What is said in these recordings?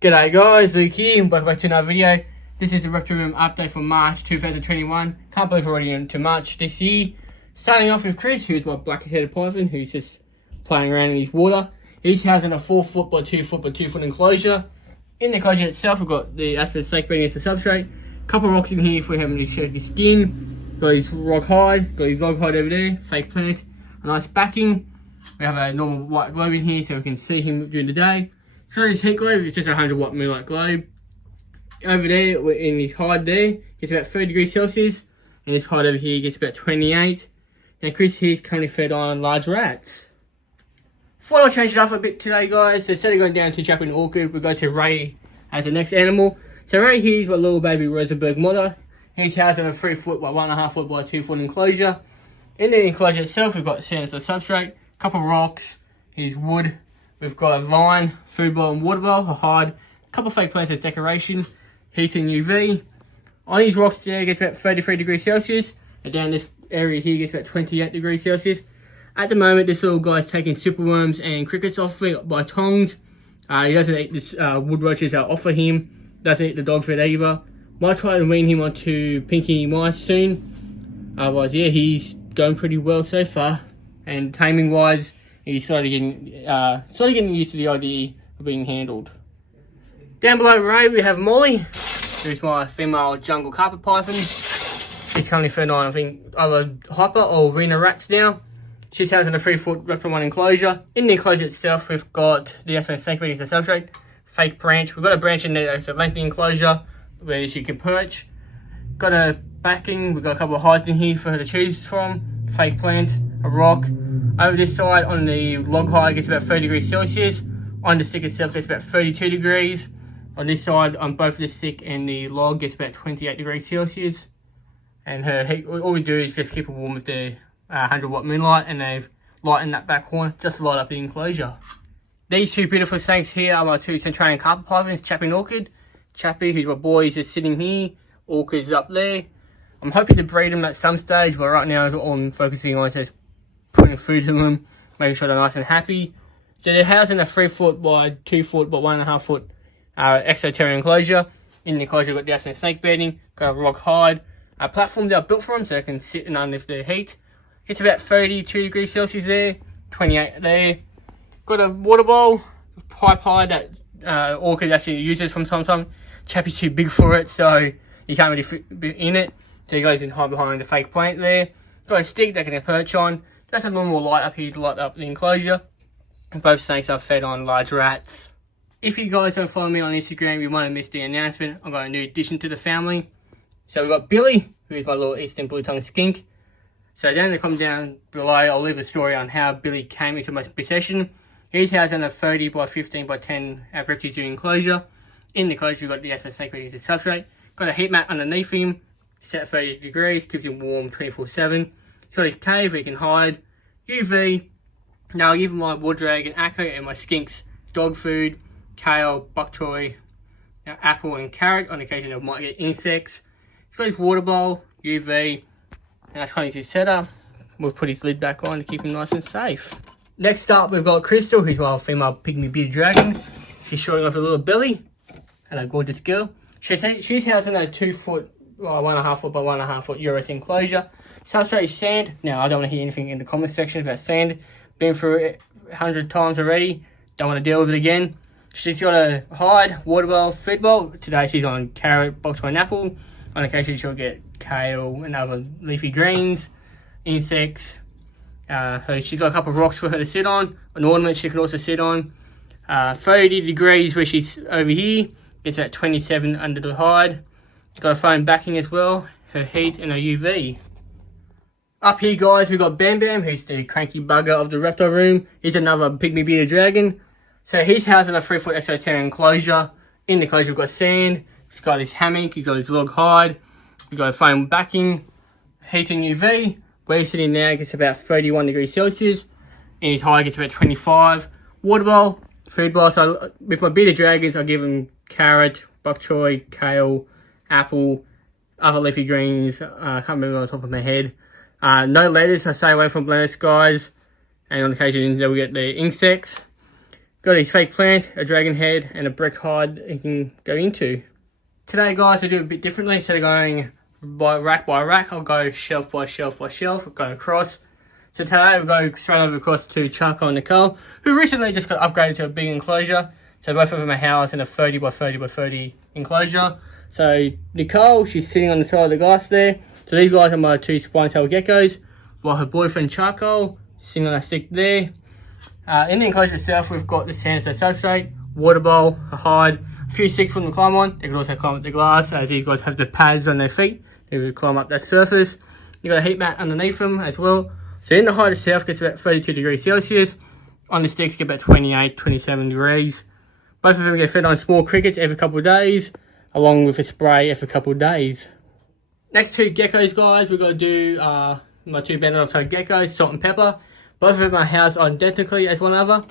G'day guys, Luke here, and welcome back to another video. This is the Reptile Room update for March 2021. Can't believe we're already into March this year. Starting off with Chris, who's my black-headed python, who's just playing around in his water. He's housing a 4 foot by 2 foot by 2 foot enclosure. In the enclosure itself, we've got the Aspen snake bedding as the substrate. Couple of rocks in here for him to shed his skin. Got his rock hide, got his log hide over there, fake plant. A nice backing. We have a normal white globe in here so we can see him during the day. So his heat globe is just a 100-watt moonlight globe. Over there, in his hide there, gets about 30 degrees Celsius. And this hide over here gets about 28. Now Chris here is currently fed on large rats. Thought I'll change it up a bit today, guys. So instead of going down to Chapter and Orchid, we'll go to Ray as the next animal. So Ray here is my little baby Rosenberg motto. He's housed in a 3 foot by 1.5 foot by 2 foot enclosure. In the enclosure itself, we've got sand as a substrate, a couple of rocks, his wood. We've got a vine, food bowl and water bowl, a hide, a couple of fake plants as decoration, heat and UV. On these rocks there, it gets about 33 degrees Celsius, and down this area here gets about 28 degrees Celsius. At the moment, this little guy's taking superworms and crickets off me by tongs. He doesn't eat this wood roaches I offer him, doesn't eat the dog food either. Might try to wean him onto pinky mice soon. Otherwise, yeah, he's going pretty well so far. And taming wise, he's started getting used to the idea of being handled. Down below Ray, we have Molly, who's my female jungle carpet python. She's currently fed on, I think, either hyper or arena rats now. She's housed in a 3 foot Reptile 1 enclosure. In the enclosure itself, we've got the Aspen snake bedding as a substrate, fake branch. We've got a branch in there that's a lengthy enclosure where she can perch. Got a backing, we've got a couple of hides in here for her to choose from. Fake plant, a rock. Over this side on the log hide gets about 30 degrees Celsius. On the stick itself gets about 32 degrees. On this side, on both the stick and the log gets about 28 degrees Celsius. And her heat, all we do is just keep her warm with the 100-watt moonlight, and they've lightened that back corner just to light up the enclosure. These two beautiful snakes here are my two Centralian carpet pythons, Chappie and Orchid. Chappie, who's my boy, is just sitting here. Orchid's up there. I'm hoping to breed them at some stage, but right now all I'm focusing on is just putting food to them, making sure they're nice and happy. So they're housed in a 3 foot by 2 foot by 1.5 foot exoterior enclosure. In the enclosure, we've got the Aspen snake bedding, got a rock hide, a platform that I built for them so they can sit and underneath the heat. It's about 32 degrees Celsius there, 28 there. Got a water bowl, pipe hide that Orchid actually uses from time to time. Chappie's too big for it, so you can't really fit in it. So he goes and hide behind the fake plant there. Got a stick they can perch on. Just a normal light up here to light up the enclosure. And both snakes are fed on large rats. If you guys don't follow me on Instagram, you won't miss the announcement. I've got a new addition to the family. So we've got Billy, who is my little Eastern Blue-tongued skink. So down the comment down below, I'll leave a story on how Billy came into my possession. He's housed in a 30 by 15 by 10 Reptile enclosure. In the enclosure, we've got the Aspen snake bedding as a substrate. Got a heat mat underneath him, set at 30 degrees, keeps him warm 24/7. He's got his cave where he can hide. UV. Now I'll give him my wood dragon, Akko, and my skinks dog food, kale, bok choy, apple and carrot. On occasion they might get insects. He's got his water bowl, UV, and that's kind of his setup. We'll put his lid back on to keep him nice and safe. Next up we've got Crystal, who's my female pygmy bearded dragon. She's showing off a little belly. Hello, gorgeous girl. She's housed in a 2 foot, 1.5 foot by 1.5 foot Euros enclosure. Substrate is sand. Now, I don't want to hear anything in the comment section about sand. Been through it 100 times already. Don't want to deal with it again. She's got a hide, water bowl, food bowl. Today she's on carrot, bok choy and apple. On occasion she'll get kale and other leafy greens, insects. She's got a couple of rocks for her to sit on. An ornament she can also sit on. 30 degrees where she's over here. Gets about 27 under the hide. She's got a foam backing as well. Her heat and her UV. Up here, guys, we've got Bam Bam, who's the cranky bugger of the Reptile Room. He's another pygmy bearded dragon. So he's housed in a 3 foot exoterior enclosure. In the enclosure, we've got sand. He's got his hammock. He's got his log hide. He's got a foam backing, heat and UV. Where he's sitting now gets about 31 degrees Celsius. And his hide gets about 25. Water bowl, food bowl. So with my bearded dragons, I give them carrot, bok choy, kale, apple, other leafy greens. I can't remember on the top of my head. No lettuce, I stay away from lettuce, guys. And on occasion, they'll get the insects. Got his fake plant, a dragon head, and a brick hide he can go into. Today, guys, I do it a bit differently. Instead of going by rack, I'll go shelf by shelf by shelf. I'll go across. So today, we'll go straight over across to Charcoal and Nicole, who recently just got upgraded to a big enclosure. So both of them are housed in a 30 by 30 by 30 enclosure. So Nicole, she's sitting on the side of the glass there. So these guys are my two spine-tailed geckos, while her boyfriend Charcoal, sitting on a stick there. In the enclosure itself, we've got the sandstone substrate, water bowl, a hide, a few sticks for them to climb on. They can also climb up the glass, as these guys have the pads on their feet. They will climb up that surface. You've got a heat mat underneath them as well. So in the hide itself, gets about 32 degrees Celsius. On the sticks, get about 28, 27 degrees. Both of them get fed on small crickets every couple of days, along with a spray every couple of days. Next two geckos, guys, we've got to do my two banded geckos, Salt and Pepper. Both of them are housed identically as one another.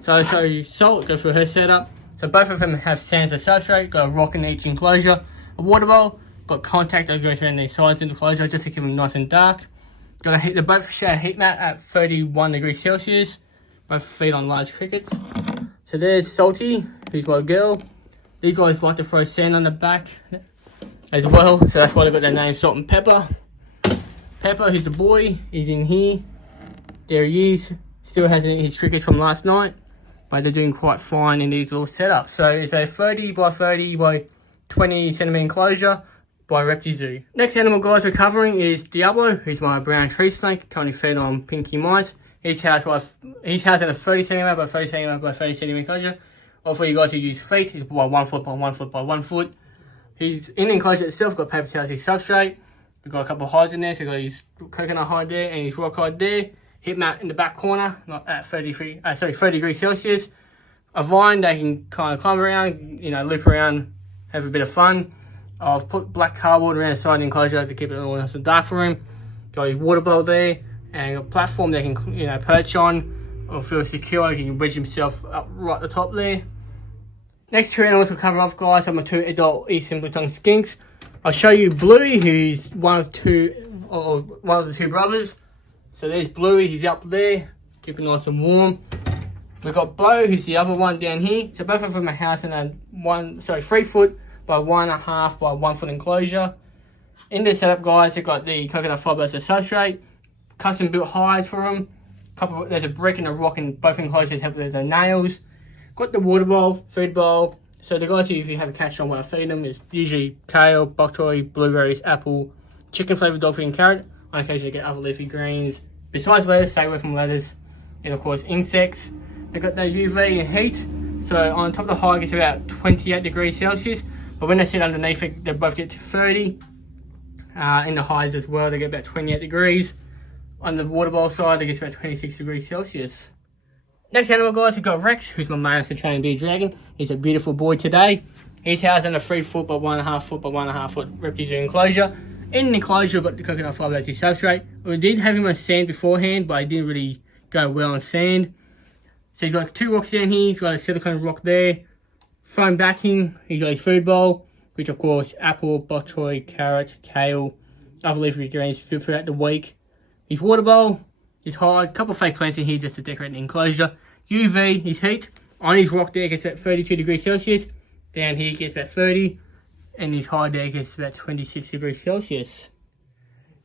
So I'll show you Salt, go through her setup. So both of them have sandstone substrate, got a rock in each enclosure, a water bowl, got contact that goes around the sides of the enclosure just to keep them nice and dark. They both share a heat mat at 31 degrees Celsius, both feed on large crickets. So there's Salty, who's my girl. These guys like to throw sand on the back as well, so that's why they got their name Salt and Pepper. Pepper, who's the boy, is in here. There he is. Still has his crickets from last night, but they're doing quite fine in these little setups. So it's a 30 by 30 by 20 centimeter enclosure by Reptile Zoo. Next animal, guys, we're covering is Diablo, who's my brown tree snake, currently fed on pinky mice. He's housed in a 30 centimeter by 30 centimeter by 30 centimeter enclosure. Or for you guys who use feet, he's by 1 foot by 1 foot by 1 foot. He's in the enclosure itself, got paper towels, his substrate. We've got a couple of hides in there, so we've got his coconut hide there and his rock hide there. Heat mat in the back corner, not at 30 degrees Celsius. A vine they can kind of climb around, loop around, have a bit of fun. I've put black cardboard around the side of the enclosure to keep it all nice and dark for him. Got his water bowl there, and a platform they can, perch on or feel secure. He can wedge himself up right at the top there. Next two animals we'll cover off, guys, are my two adult Eastern blue-tongued skinks. I'll show you Bluey, who's one of the two brothers. So there's Bluey, he's up there, keeping nice and warm. We've got Bo, who's the other one down here. So both of them are housed in a 3 foot by 1.5 by 1 foot enclosure. In this setup, guys, they've got the coconut fibre as a substrate, custom built hides for them. There's a brick and a rock in both enclosures, there's the nails. Got the water bowl, food bowl. So the guys who usually have a catch on what I feed them is usually kale, bok choy, blueberries, apple, chicken flavoured dog food and carrot. On occasion you get other leafy greens. Besides lettuce, stay away from lettuce. And of course insects. They've got the UV and heat. So on top of the hide gets about 28 degrees Celsius. But when they sit underneath it, they both get to 30. In the hides as well, they get about 28 degrees. On the water bowl side, they get about 26 degrees Celsius. Next animal, guys, we've got Rex, who's my male Australian bearded dragon. He's a beautiful boy today. He's housed in a 3 foot by 1.5 foot by 1.5 foot Reptile Zoo enclosure. In the enclosure, we've got the coconut fibre as his substrate. We did have him on sand beforehand, but it didn't really go well on sand. So he's got 2 rocks down here. He's got a silicone rock there. Foam backing. He's got his food bowl, which of course apple, bok choy, carrot, kale, other leafy greens throughout the week. His water bowl, his hide, a couple of fake plants in here just to decorate the enclosure. UV, his heat. On his rock there gets about 32 degrees Celsius. Down here gets about 30. And his hide there gets about 26 degrees Celsius.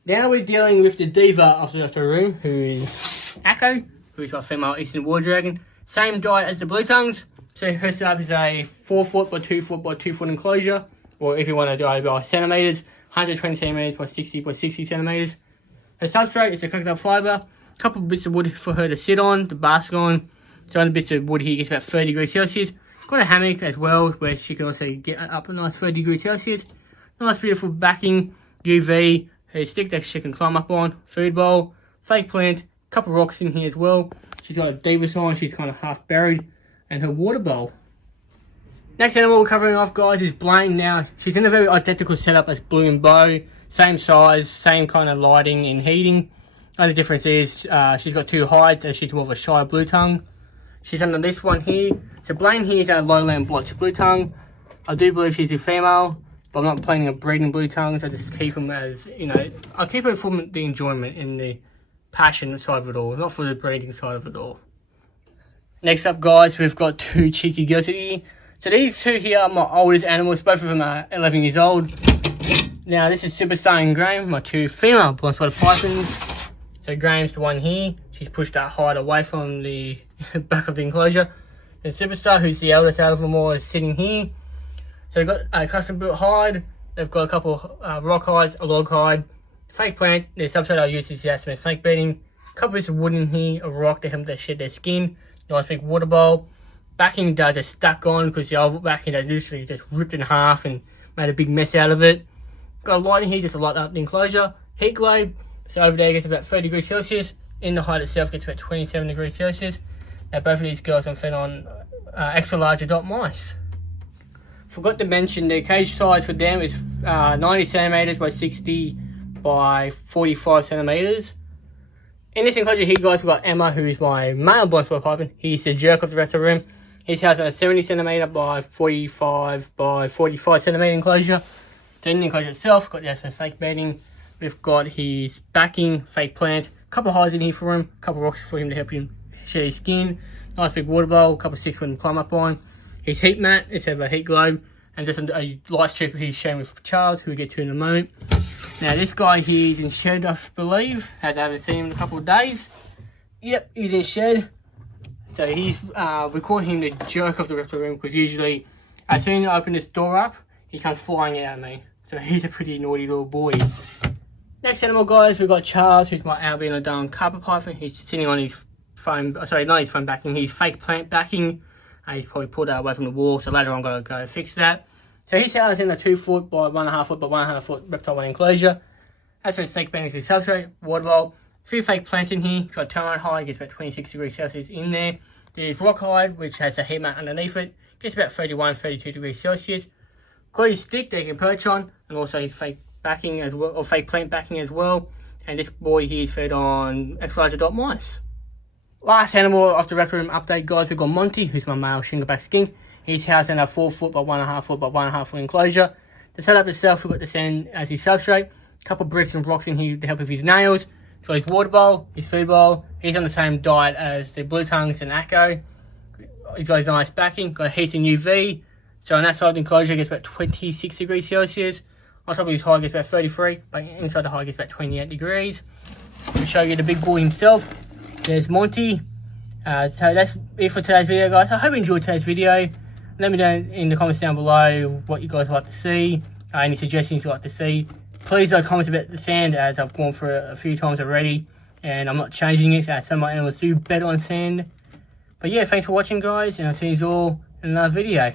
Now we're dealing with the diva of the room, who is Akko, who is my female Eastern war dragon. Same diet as the blue tongues. So her setup is a 4 foot by 2 foot by 2 foot enclosure. Or if you want to do it by centimetres, 120 centimetres by 60 centimetres. Her substrate is a coconut fibre. A couple of bits of wood for her to sit on, to bask on. So on the bits of wood here gets about 30 degrees Celsius. Got a hammock as well, where she can also get up a nice 30 degrees Celsius. Nice beautiful backing, UV, her stick that she can climb up on, food bowl, fake plant, couple of rocks in here as well. She's got a diva sign, she's kind of half buried, and her water bowl. Next animal we're covering off, guys, is Blaine. Now, she's in a very identical setup as Blue and Bo. Same size, same kind of lighting and heating. Only difference is she's got 2 hides, and she's more of a shy blue tongue. She's under this one here. So Blaine here is a lowland blotch blue tongue. I do believe she's a female, but I'm not planning on breeding blue tongues. I just keep them as, I keep it for the enjoyment and the passion side of it all, not for the breeding side of it all. Next up, guys, we've got two cheeky girls here. So these two here are my oldest animals. Both of them are 11 years old. Now, this is Superstar and Graham, my two female blonde spotted pythons. So Graham's the one here. She's pushed that hide away from the back of the enclosure. Then Superstar, who's the eldest out of them all, is sitting here. So they've got a custom built hide. They've got a couple rock hides, a log hide, fake plant. The substrate I use is the aspen snake bedding. A couple bits of wood in here, a rock to help them shed their skin. Nice big water bowl. Backing just stuck on because the old backing they literally just ripped in half and made a big mess out of it. Got a light in here just to light up the enclosure. Heat globe. So over there gets about 30 degrees Celsius. In the hide itself gets about 27 degrees Celsius. Now both of these girls are fed on extra large adult mice. Forgot to mention the cage size for them is 90 centimeters by 60 by 45 centimeters. In this enclosure here, guys, we've got Emma, who is my male blonde spotted python. He's the jerk of the rest of the room. His house is a 70 centimeter by 45 by 45 centimeter enclosure. So in the enclosure itself, got the aspen snake bedding. We've got his backing, fake plant, a couple of hides in here for him, a couple of rocks for him to help him shed his skin, nice big water bowl, a couple of sticks for him to climb up on. His heat mat, let's have a heat globe, and just a light strip he's sharing with Charles, who we'll get to in a moment. Now this guy here is in shed, I believe, as I haven't seen him in a couple of days. Yep, he's in shed. So he's, we call him the jerk of the reptile room, because usually, as soon as I open this door up, he comes flying out at me. So he's a pretty naughty little boy. Next animal, guys, we've got Charles, who's my albino down carpet python. He's sitting on his foam, sorry, not his foam backing, his fake plant backing. He's probably pulled that away from the wall, so later on I'm going to go fix that. So his house is in a 2 foot by 1.5 foot by 1.5 foot reptile one enclosure. As for the snake bedding, is his substrate, water bowl, a few fake plants in here. It's got a termite hide, gets about 26 degrees Celsius in there. There's rock hide, which has a heat mat underneath it, gets about 31, 32 degrees Celsius. Got his stick that he can perch on, and also his fake backing as well, or fake plant backing as well. And this boy here is fed on extra large adult mice. Last animal of the reptile room update, guys, we've got Monty, who's my male shingleback skink. He's housed in a 4 foot by 1.5 foot by 1.5 foot enclosure. The setup itself, we've got the sand as his substrate, a couple of bricks and blocks in here to help with his nails. He's got his water bowl, his food bowl. He's on the same diet as the blue tongues and Acco. He's got his nice backing, got heat and UV. So on that side of the enclosure gets about 26 degrees Celsius. On top of his hide gets about 33, but inside the hide gets about 28 degrees. To show you the big boy himself, there's Monty. So that's it for today's video, guys. I hope you enjoyed today's video. Let me know in the comments down below what you guys like to see, any suggestions you'd like to see. Please don't comment about the sand, as I've gone through it a few times already, and I'm not changing it, as some of my animals do better on sand. But yeah, thanks for watching, guys, and I'll see you all in another video.